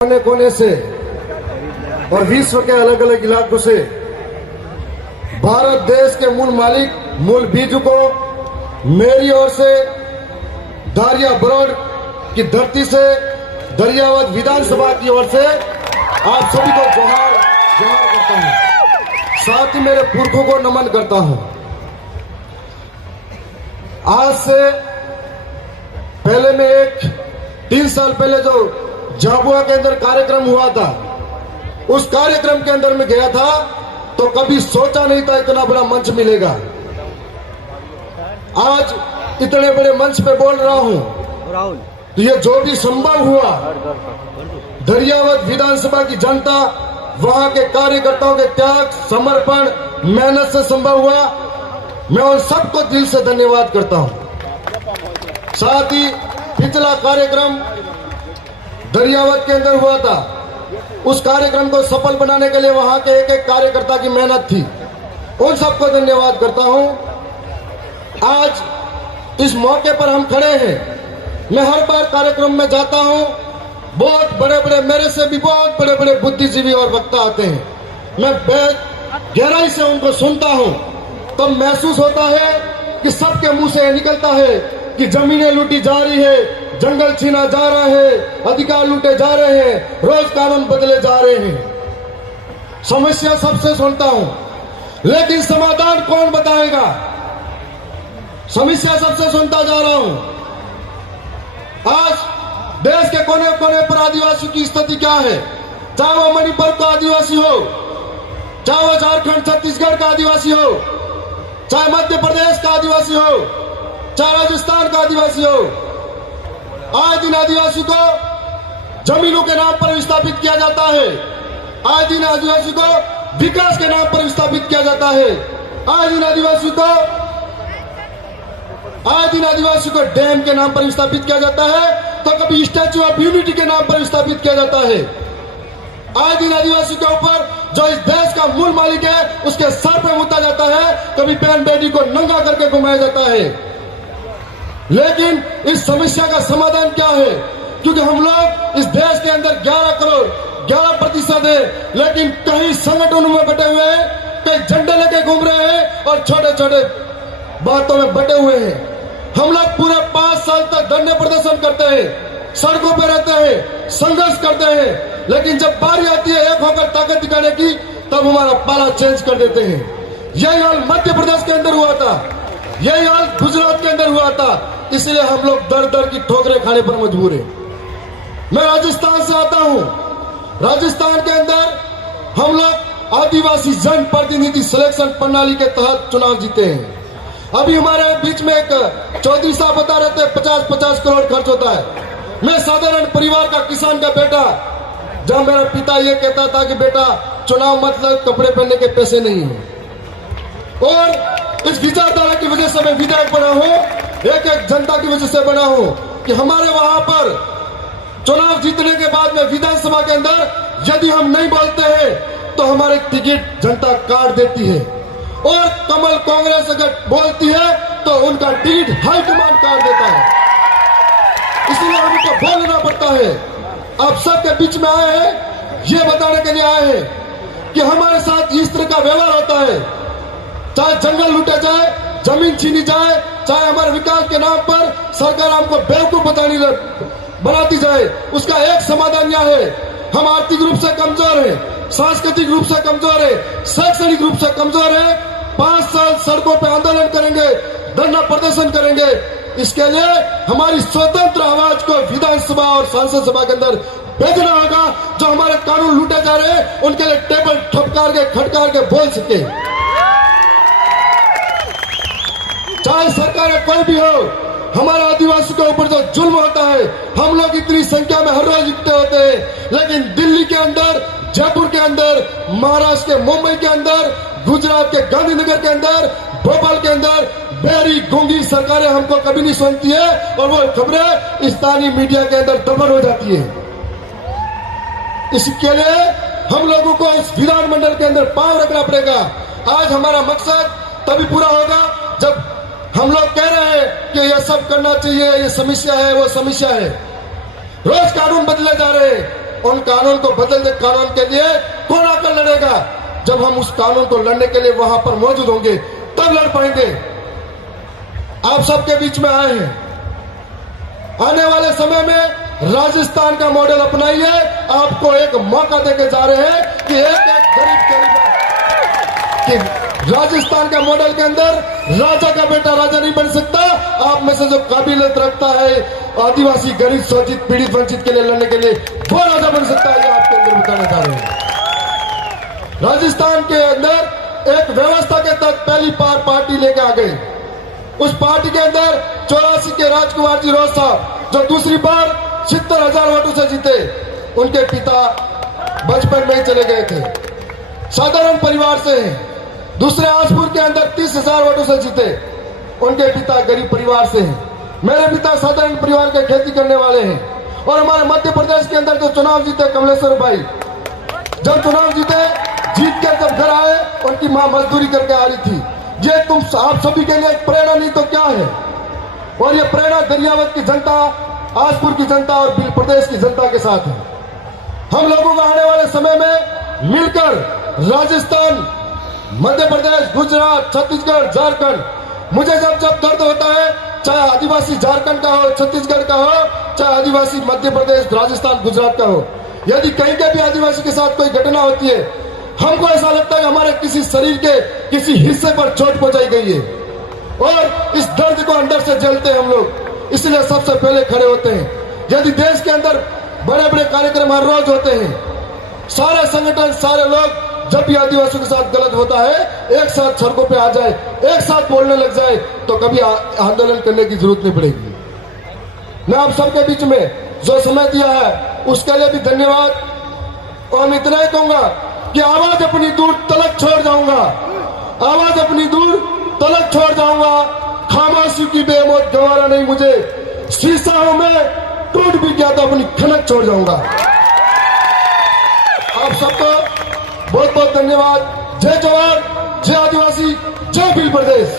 कोने कोने से और विश्व के अलग अलग इलाकों से भारत देश के मूल मालिक मूल बीज को मेरी ओर से दारिया बरौर की धरती से दरियावत विधानसभा की ओर से आप सभी को जोहार करता हूं। साथ ही मेरे पुरखों को नमन करता हूं। आज से पहले में 3 साल पहले जो झाबुआ के अंदर कार्यक्रम हुआ था, उस कार्यक्रम के अंदर में गया था तो कभी सोचा नहीं था इतना बड़ा मंच मिलेगा। आज इतने बड़े मंच पे बोल रहा हूं तो ये जो भी संभव हुआ दरियावत विधानसभा की जनता, वहां के कार्यकर्ताओं के त्याग, समर्पण, मेहनत से संभव हुआ। मैं उन सबको दिल से धन्यवाद करता हूं। साथ ही पिछला कार्यक्रम दरियावत के अंदर हुआ था, उस कार्यक्रम को सफल बनाने के लिए वहां के एक एक कार्यकर्ता की मेहनत थी। उन सबको धन्यवाद करता हूं। आज इस मौके पर हम खड़े हैं। मैं हर बार कार्यक्रम में जाता हूं, बहुत बड़े बड़े, मेरे से भी बहुत बड़े बड़े बुद्धिजीवी और वक्ता आते हैं। मैं गहराई से उनको सुनता हूं तो महसूस होता है कि सबके मुंह से निकलता है कि जमीनें लूटी जा रही है, जंगल छीना जा रहा है, अधिकार लूटे जा रहे हैं, रोज कानून बदले जा रहे हैं। समस्या सबसे सुनता हूं, लेकिन समाधान कौन बताएगा? समस्या सबसे सुनता जा रहा हूं। आज देश के कोने कोने पर आदिवासियों की स्थिति क्या है? चाहे वो मणिपुर का आदिवासी हो, चाहे वो झारखंड छत्तीसगढ़ का आदिवासी हो, चाहे मध्य प्रदेश का आदिवासी हो, चाहे राजस्थान का आदिवासी हो, आए दिन आदिवासी को जमीनों के नाम पर विस्थापित किया जाता है। आए दिन आदिवासी को विकास के नाम पर विस्थापित किया जाता है। आए दिन आदिवासी को डैम के नाम पर विस्थापित किया जाता है, तो कभी स्टैच्यू ऑफ यूनिटी के नाम पर विस्थापित किया जाता है। आए दिन आदिवासी के ऊपर जो इस देश का मूल मालिक है उसके सर पे मुद्दा जाता है, कभी बहन बेटी को नंगा करके घुमाया जाता है। लेकिन इस समस्या का समाधान क्या है? क्योंकि हम लोग इस देश के अंदर 11 करोड़ 11% है, लेकिन कहीं संगठनों में बटे हुए हैं, कहीं झंडे लेके घूम रहे हैं और छोटे छोटे बातों में बटे हुए हैं। हम लोग पूरे 5 साल तक धरने प्रदर्शन करते हैं, सड़कों पर रहते हैं, संघर्ष करते हैं, लेकिन जब बारी आती है एक होकर ताकत दिखाने की, तब हमारा पाला चेंज कर देते हैं। यही हाल मध्य प्रदेश के अंदर हुआ था, यही हाल गुजरात के अंदर हुआ था। इसलिए हम लोग दर दर की ठोकरें खाने पर मजबूर हैं। मैं राजस्थान से आता हूं। राजस्थान के अंदर हम लोग आदिवासी जन प्रतिनिधि सिलेक्शन प्रणाली के तहत चुनाव जीते हैं। अभी हमारे बीच में एक चौधरी साहब बता रहे थे 50-50 करोड़ खर्च होता है। मैं साधारण परिवार का किसान का बेटा, जब मेरा पिता ये कहता था कि बेटा चुनाव मतलब कपड़े पहनने के पैसे नहीं है, और इस विचारधारा की वजह से मैं विधायक बना हूं, एक एक जनता की वजह से बना हूं कि हमारे वहां पर चुनाव जीतने के बाद में विधानसभा के अंदर यदि हम नहीं बोलते हैं तो हमारे टिकट जनता काट देती है, और कमल कांग्रेस अगर बोलती है तो उनका टिकट हाईकमान काट देता है। इसलिए हमको बोलना पड़ता है। आप सबके बीच में आए हैं, ये बताने के लिए आए हैं कि हमारे साथ इस तरह का व्यवहार होता है। चाहे जंगल लूटे जाए, जमीन छीनी जाए, चाहे हमारे विकास के नाम पर सरकार हमको बेवकूफ बनाती जाए, उसका एक समाधान यह है, हम आर्थिक रूप से कमजोर हैं, सांस्कृतिक रूप से कमजोर है, शैक्षणिक रूप से कमजोर है। 5 साल सड़कों पर आंदोलन करेंगे, धरना प्रदर्शन करेंगे। इसके लिए हमारी स्वतंत्र आवाज को विधानसभा और संसद सभा के अंदर भेजना होगा। जो हमारे कानून लूटे जा रहे हैं उनके लिए टेबल ठपकार के खटकार के बोल सके। चाहे सरकार कोई भी हो, हमारे आदिवासी के ऊपर जो जुल्म होता है, हम लोग इतनी संख्या में हर रोज इकट्ठे होते हैं, लेकिन दिल्ली के अंदर, जयपुर के अंदर, महाराष्ट्र के मुंबई के अंदर, गुजरात के गांधीनगर के अंदर, भोपाल के अंदर बेरी गूंगी सरकारें हमको कभी नहीं सुनती है, और वो खबरें स्थानीय मीडिया के अंदर दबन हो जाती है। इसके लिए हम लोगों को इस विधानमंडल के अंदर पांव रखना पड़ेगा। आज हमारा मकसद तभी पूरा होगा जब हम लोग कह रहे हैं कि यह सब करना चाहिए, ये समस्या है, वो समस्या है। रोज कानून बदले जा रहे हैं, उन कानून को बदल दे। कानून के लिए कौन आकर लड़ेगा? जब हम उस कानून को लड़ने के लिए वहां पर मौजूद होंगे तब लड़ पाएंगे। आप सबके बीच में आए हैं। आने वाले समय में राजस्थान का मॉडल अपनाइए। आपको एक मौका देके जा रहे हैं कि एक गरीब कि राजस्थान का मॉडल के अंदर राजा का बेटा राजा नहीं बन सकता। आप में से जो काबिलियत रखता है आदिवासी, गरीब, शोषित, पीड़ित, वंचित के लिए लड़ने के लिए, वो राजा बन सकता है। ये आपके अंदर बताने जा रहे हैं। राजस्थान के अंदर एक व्यवस्था के तहत पहली बार पार्टी लेके आ गई। उस पार्टी के अंदर 84 के राजकुमार जी रोज साहब जो दूसरी बार 70,000 वोटों से जीते, उनके पिता बचपन में ही चले गए थे, साधारण परिवार से हैं। दूसरे आसपुर के अंदर 30,000 वोटों से जीते, उनके पिता गरीब परिवार से हैं। मेरे पिता साधारण परिवार के खेती करने वाले हैं। और हमारे मध्य प्रदेश के अंदर जो चुनाव जीते कमलेश्वर भाई, जब चुनाव जीते, जीत कर जब घर आए, उनकी मां मजदूरी करके आ रही थी। ये तुम आप सभी के लिए एक प्रेरणा नहीं तो क्या है? और ये प्रेरणा दरियावत की जनता, आसपुर की जनता और प्रदेश की जनता के साथ है। हम लोगों को आने वाले समय में मिलकर राजस्थान, मध्य प्रदेश, गुजरात, छत्तीसगढ़, झारखंड, मुझे जब जब दर्द होता है, चाहे आदिवासी झारखंड का हो, छत्तीसगढ़ का हो, चाहे आदिवासी मध्य प्रदेश, राजस्थान, गुजरात का हो, यदि कहीं के भी आदिवासी के साथ कोई घटना होती है, हमको ऐसा लगता है कि हमारे किसी शरीर के किसी हिस्से पर चोट पहुंचाई गई है और इस दर्द को अंदर से झेलते हैं हम लोग। इसलिए सबसे पहले खड़े होते हैं। यदि देश के अंदर बड़े बड़े कार्यक्रम हर रोज होते हैं, सारे संगठन, सारे लोग जब भी आदिवासियों के साथ गलत होता है एक साथ सड़कों पे आ जाए, एक साथ बोलने लग जाए, तो कभी आंदोलन करने की जरूरत नहीं पड़ेगी। मैं आप सबके बीच में जो समय दिया है उसके लिए भी धन्यवाद। और मैं इतना ही कहूंगा कि आवाज अपनी दूर तलक छोड़ जाऊंगा, आवाज अपनी दूर तलक छोड़ जाऊंगा। खामोशी की बेमौत गंवारा नहीं मुझे, शीशा हूं मैं, टूट भी गया तो अपनी खनक छोड़ जाऊंगा। आप सबको बहुत बहुत धन्यवाद। जय जवान, जय आदिवासी, जय भील प्रदेश।